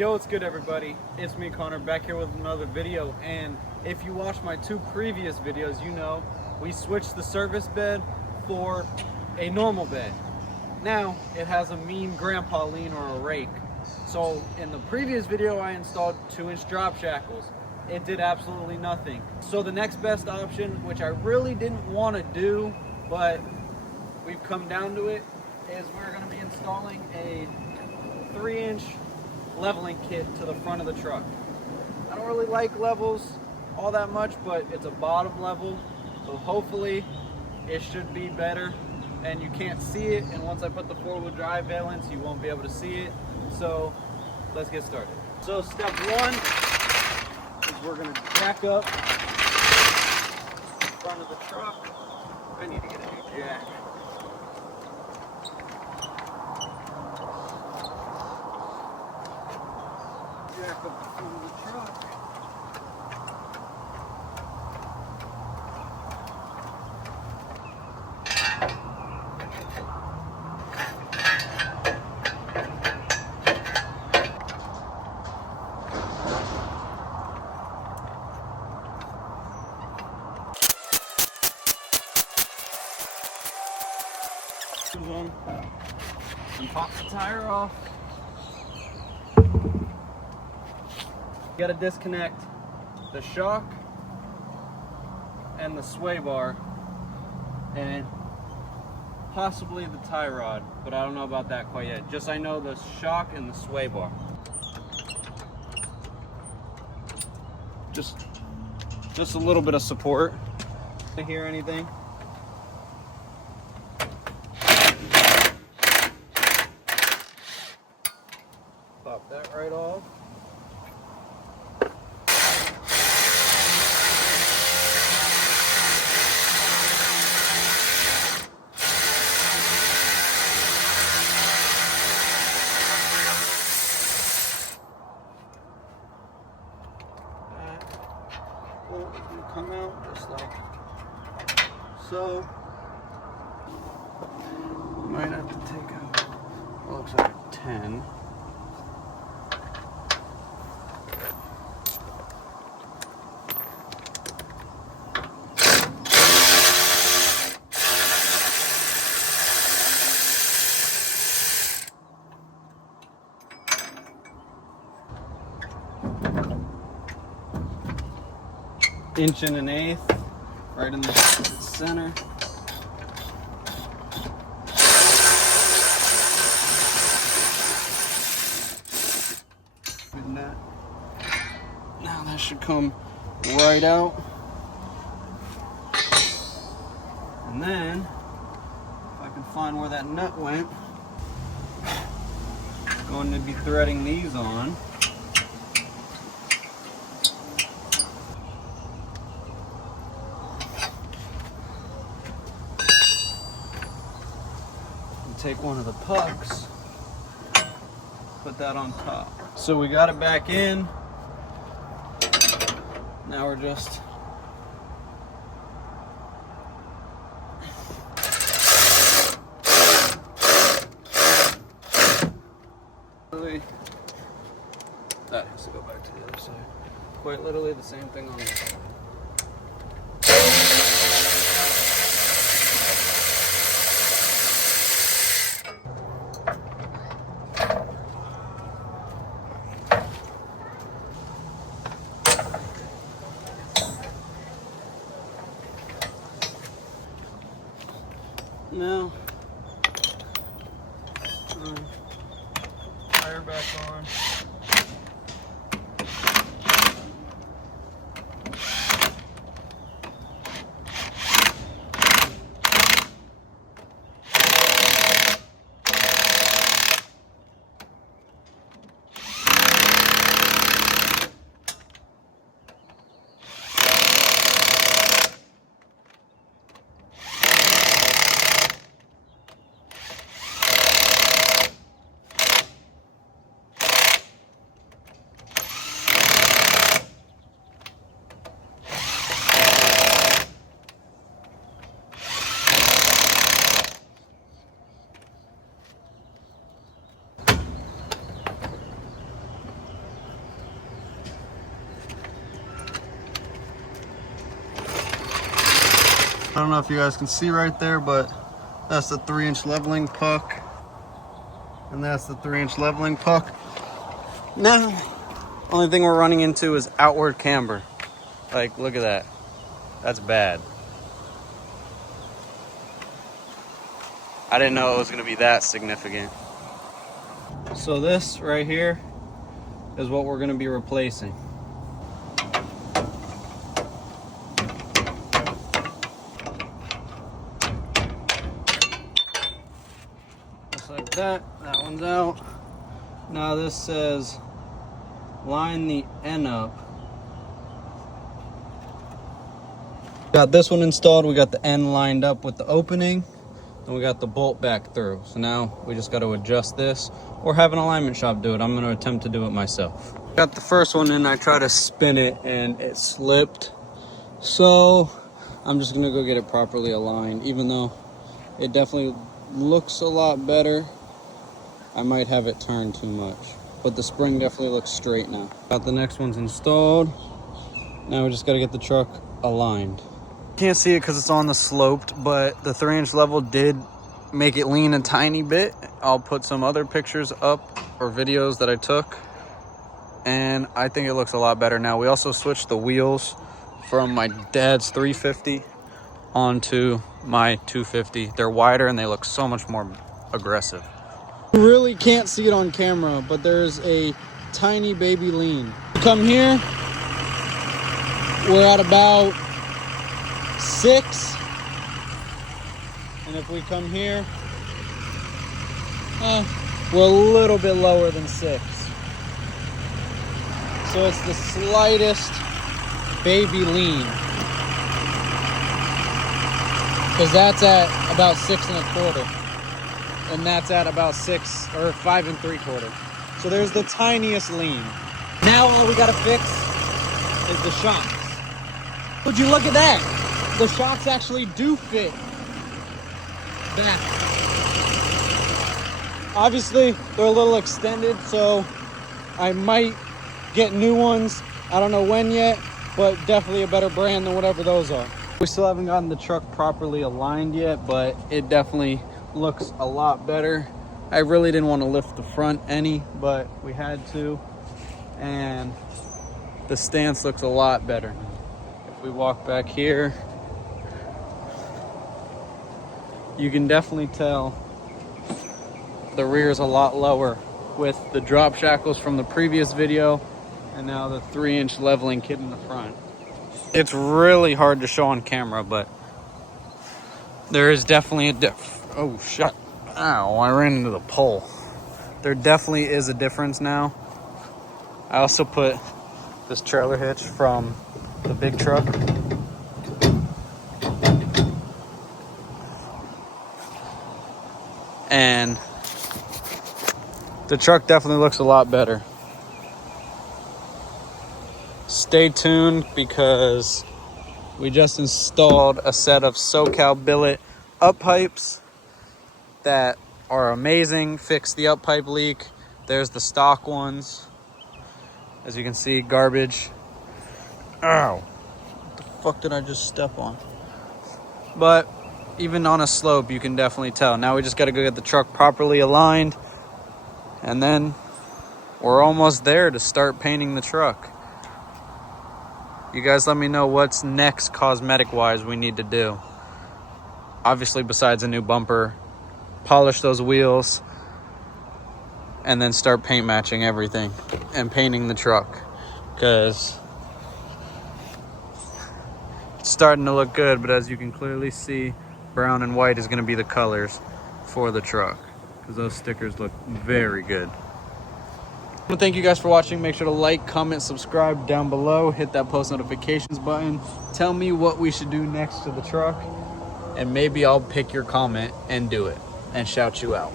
Yo, what's good everybody? It's me, Connor, back here with another video, and if you watched my two previous videos, you know we switched the service bed for a normal bed. Now it has a mean grandpa lean or a rake. So in the previous video I installed 2-inch drop shackles. It did absolutely nothing. So the next best option, which I really didn't want to do, but we've come down to it, is we're going to be installing a 3-inch leveling kit to the front of the truck. I don't really like levels all that much, but it's a bottom level, so hopefully it should be better. And you can't see it, and once I put the 4-wheel drive valence, you won't be able to see it. So let's get started. So step one is we're going to jack up the front of the truck. I need to get a new jack. Jack up the front of the truck. And pop the tire off. You gotta disconnect the shock and the sway bar and possibly the tie rod, but I don't know about that quite yet. Just I know the shock and the sway bar. Just a little bit of support. To hear anything? Pop that right off. That will come out just like so. Might have to take out what looks like a 10. Inch and an eighth, right in the center. And that. Now that should come right out. And then, if I can find where that nut went, I'm going to be threading these on. Take one of the pucks, put that on top. So we got it back in. Now we're just that has to go back to the other side. Quite literally the same thing on the side. Now, tire back on. I don't know if you guys can see right there, but that's the 3-inch leveling puck. And that's the 3-inch leveling puck. Now, only thing we're running into is outward camber. Like, look at that. That's bad. I didn't know it was gonna be that significant. So this right here is what we're gonna be replacing. Just like that, that one's out. Now this says line the end up. Got this one installed, we got the end lined up with the opening, and we got the bolt back through. So now we just got to adjust this or have an alignment shop do it. I'm going to attempt to do it myself. Got the first one in, I tried to spin it and it slipped. So I'm just going to go get it properly aligned. Even though it definitely looks a lot better, I might have it turned too much. But the spring definitely looks straight now. Got the next one's installed. Now we just got to get the truck aligned. Can't see it because it's on the sloped, but the 3-inch level did make it lean a tiny bit. I'll put some other pictures up or videos that I took, and I think it looks a lot better now. We also switched the wheels from my dad's 350 onto my 250. They're wider and they look so much more aggressive. You really can't see it on camera, but there's a tiny baby lean. Come here, we're at about 6, and if we come here, we're a little bit lower than 6. So it's the slightest baby lean, because that's at about 6 1/4, and that's at about 6 or 5 3/4. So there's the tiniest lean. Now all we gotta fix is the shocks. Would you look at that? The shocks actually do fit back. Obviously, they're a little extended, so I might get new ones. I don't know when yet, but definitely a better brand than whatever those are. We still haven't gotten the truck properly aligned yet, but it definitely looks a lot better. I really didn't want to lift the front any, but we had to, and the stance looks a lot better. If we walk back here, you can definitely tell the rear is a lot lower with the drop shackles from the previous video and now the 3-inch leveling kit in the front. It's really hard to show on camera, but there is definitely a oh shit. Ow, I ran into the pole. There definitely is a difference now. I also put this trailer hitch from the big truck. And the truck definitely looks a lot better. Stay tuned because we just installed a set of SoCal billet up pipes that are amazing. Fixed the up pipe leak. There's the stock ones. As you can see, garbage. Ow. What the fuck did I just step on? But even on a slope, you can definitely tell. Now we just got to go get the truck properly aligned, and then we're almost there to start painting the truck. You guys let me know what's next cosmetic-wise we need to do. Obviously, besides a new bumper, polish those wheels, and then start paint matching everything and painting the truck, because it's starting to look good, but as you can clearly see, brown and white is going to be the colors for the truck, because those stickers look very good. I want to thank you guys for watching. Make sure to like, comment, subscribe down below. Hit that post notifications button. Tell me what we should do next to the truck, and maybe I'll pick your comment and do it and shout you out.